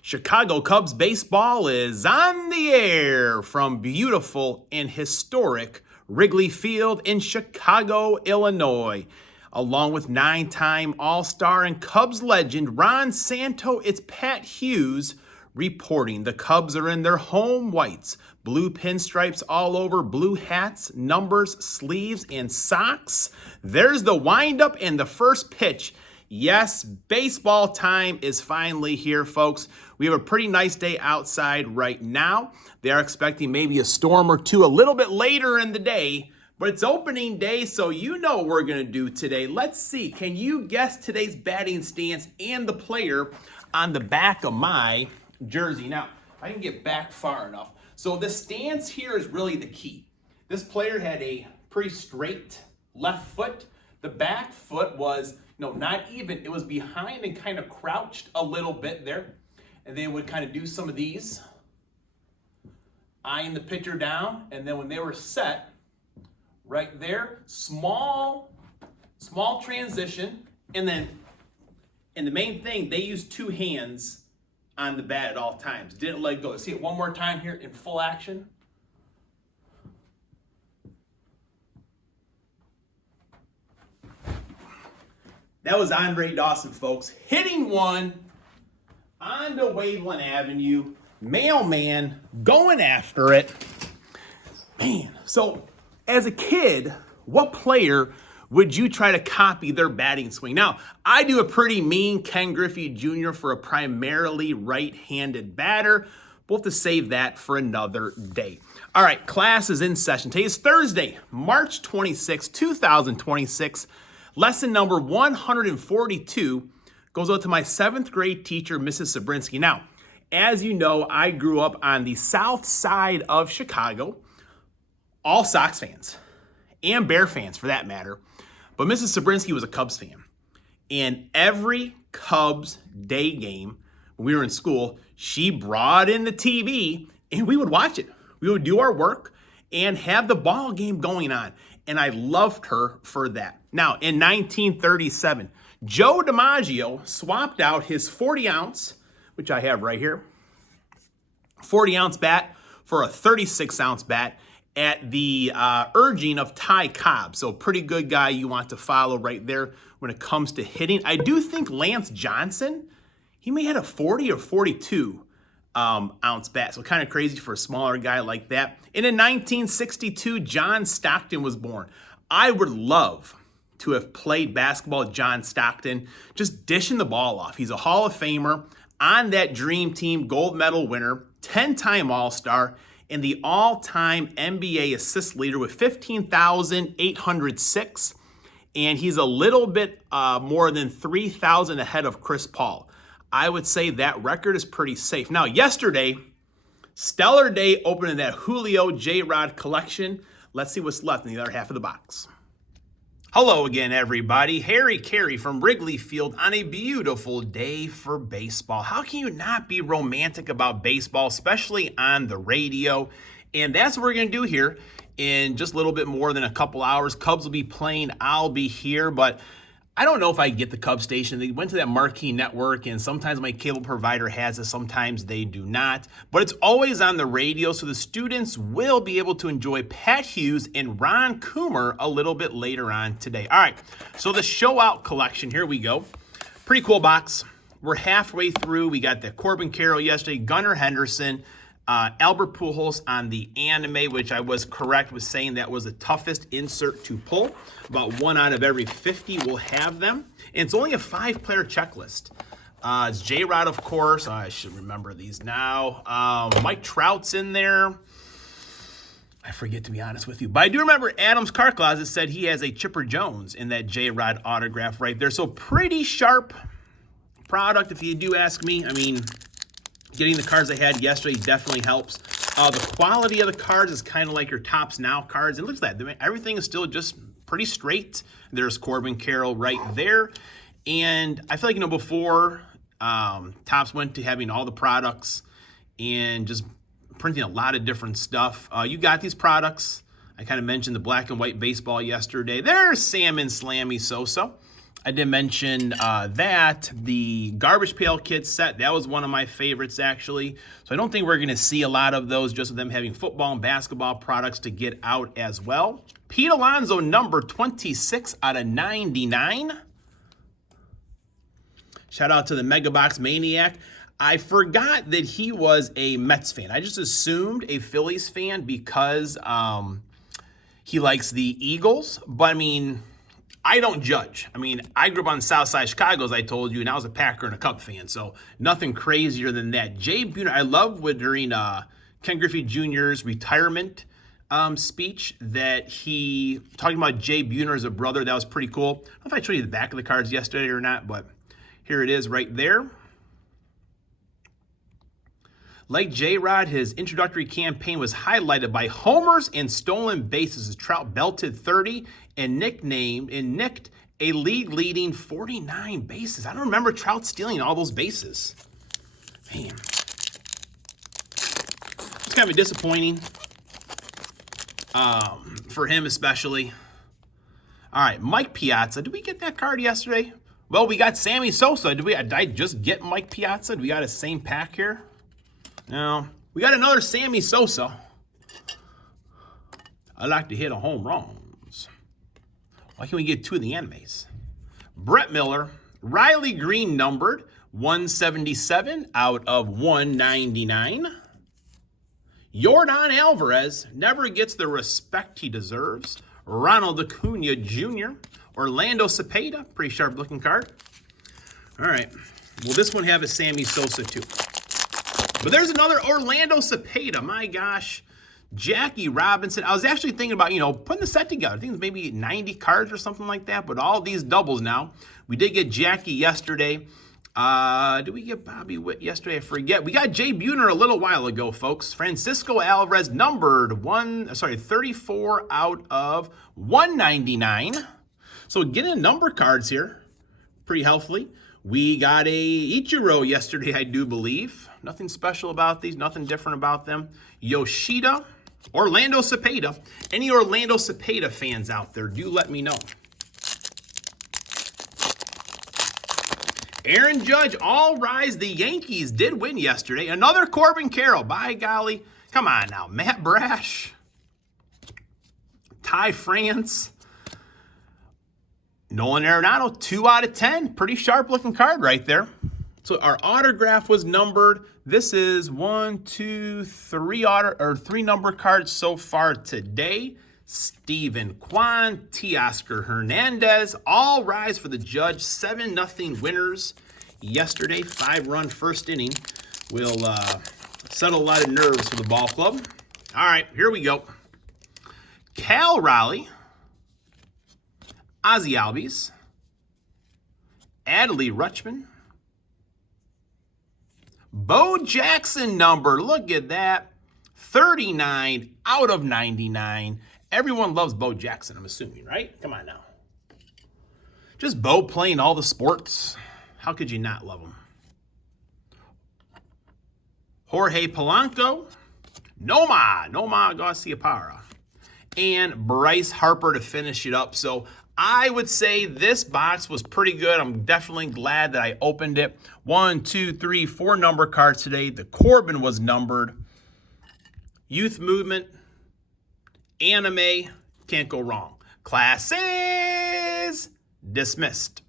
Chicago Cubs baseball is on the air from beautiful and historic Wrigley Field in Chicago, Illinois. Along with 9-time All-Star and Cubs legend Ron Santo, it's Pat Hughes reporting. The Cubs are in their home whites, blue pinstripes all over, blue hats, numbers, sleeves, and socks. There's the windup and the first pitch. Yes, baseball time is finally here, folks. We have a pretty nice day outside right now. They are expecting maybe a storm or two a little bit later in the day, but it's opening day, so you know what we're going to do today. Let's see. Can you guess today's batting stance and the player on the back of my jersey? Now, if I can get back far enough. So the stance here is really the key. This player had a pretty straight left foot. The back foot was not even. It was behind and kind of crouched a little bit there. And they would kind of do some of these, eyeing the pitcher down. And then when they were set, right there, small transition. And the main thing, they used two hands on the bat at all times. Didn't let go. See it one more time here in full action. That was Andre Dawson, folks, hitting one onto Waveland Avenue. Mailman going after it. Man, so as a kid, what player would you try to copy their batting swing? Now, I do a pretty mean Ken Griffey Jr. for a primarily right-handed batter. We'll have to save that for another day. All right, class is in session. Today is Thursday, March 26, 2026. Lesson number 142 goes out to my 7th grade teacher, Mrs. Sabrinsky. Now, as you know, I grew up on the south side of Chicago, all Sox fans, and Bear fans for that matter. But Mrs. Sabrinsky was a Cubs fan. And every Cubs day game, when we were in school, she brought in the TV and we would watch it. We would do our work and have the ball game going on. And I loved her for that. Now, in 1937, Joe DiMaggio swapped out his 40-ounce, which I have right here, 40-ounce bat for a 36-ounce bat at the urging of Ty Cobb. So pretty good guy you want to follow right there when it comes to hitting. I do think Lance Johnson, he may have had a 40 or 42 ounce bat. So kind of crazy for a smaller guy like that. And in 1962, John Stockton was born. I would love to have played basketball with John Stockton, just dishing the ball off. He's a Hall of Famer on that dream team, gold medal winner, 10-time All-Star, and the all-time NBA assist leader with 15,806. And he's a little bit more than 3,000 ahead of Chris Paul. I would say that record is pretty safe. Now, yesterday, stellar day opening that Julio J-Rod collection. Let's see what's left in the other half of the box. Hello again, everybody. Harry Carey from Wrigley Field on a beautiful day for baseball. How can you not be romantic about baseball, especially on the radio? And that's what we're going to do here in just a little bit more than a couple hours. Cubs will be playing. I'll be here, but I don't know if I can get the Cubs station. They went to that marquee network, and sometimes my cable provider has it, sometimes they do not. But it's always on the radio, so the students will be able to enjoy Pat Hughes and Ron Coomer a little bit later on today. All right, so the Show Out collection, here we go. Pretty cool box. We're halfway through. We got the Corbin Carroll yesterday, Gunnar Henderson, Albert Pujols on the anime, which I was correct with saying that was the toughest insert to pull. About 1 out of every 50 will have them. And it's only a 5-player checklist. It's J-Rod, of course. I should remember these now. Mike Trout's in there. I forget, to be honest with you. But I do remember Adam's Car Closet said he has a Chipper Jones in that J-Rod autograph right there. So pretty sharp product, if you do ask me. I mean, getting the cards I had yesterday definitely helps. The quality of the cards is kind of like your Topps Now cards. It looks like everything is still just pretty straight. There's Corbin Carroll right there. And I feel like, before Topps went to having all the products and just printing a lot of different stuff. You got these products. I kind of mentioned the black and white baseball yesterday. There's Salmon Slammy Sosa. I did mention that the Garbage Pail Kids set, that was one of my favorites actually. So I don't think we're going to see a lot of those, just with them having football and basketball products to get out as well. Pete Alonso, number 26 out of 99. Shout out to the Megabox Maniac. I forgot that he was a Mets fan. I just assumed a Phillies fan because he likes the Eagles. But I mean, I don't judge. I mean, I grew up on the south side of Chicago, as I told you, and I was a Packer and a Cub fan, so nothing crazier than that. Jay Buhner, I love during Ken Griffey Jr.'s retirement speech that he, talking about Jay Buhner as a brother, that was pretty cool. I don't know if I showed you the back of the cards yesterday or not, but here it is right there. Like J-Rod, his introductory campaign was highlighted by homers and stolen bases as Trout belted 30 and nicked a league-leading 49 bases. I don't remember Trout stealing all those bases. Man. It's kind of disappointing for him especially. All right, Mike Piazza. Did we get that card yesterday? Well, we got Sammy Sosa. Did I just get Mike Piazza? Do we got the same pack here? No. We got another Sammy Sosa. I like to hit a home runs. Why can't we get two of the animes? Brett Miller. Riley Green numbered 177 out of 199. Yordan Alvarez never gets the respect he deserves. Ronald Acuna Jr. Orlando Cepeda. Pretty sharp looking card. All right. Will this one have a Sammy Sosa too? But there's another Orlando Cepeda. My gosh. Jackie Robinson. I was actually thinking about, putting the set together. I think it's maybe 90 cards or something like that. But all these doubles now. We did get Jackie yesterday. Did we get Bobby Witt yesterday? I forget. We got Jay Buhner a little while ago, folks. Francisco Alvarez numbered 34 out of 199. So getting number cards here pretty healthily. We got a Ichiro yesterday, I do believe. Nothing special about these, nothing different about them. Yoshida, Orlando Cepeda. Any Orlando Cepeda fans out there, do let me know. Aaron Judge, all rise. The Yankees did win yesterday. Another Corbin Carroll. By golly. Come on now. Matt Brash. Ty France. Nolan Arenado, 2 out of 10. Pretty sharp looking card right there. So our autograph was numbered. This is 3 number cards so far today. Stephen Kwan, Teoscar Hernandez, all rise for the Judge. 7-0 winners yesterday. 5-run first inning will settle a lot of nerves for the ball club. All right, here we go. Cal Raleigh, Ozzie Albies, Adley Rutschman, Bo Jackson number, look at that, 39 out of 99. Everyone loves Bo Jackson, I'm assuming, right? Come on now. Just Bo playing all the sports. How could you not love him? Jorge Polanco, Nomar Garciaparra, and Bryce Harper to finish it up. So I would say this box was pretty good. I'm definitely glad that I opened it. 1, 2, 3, 4 number cards today. The Corbin was numbered. Youth Movement, Anime, can't go wrong. Class is dismissed.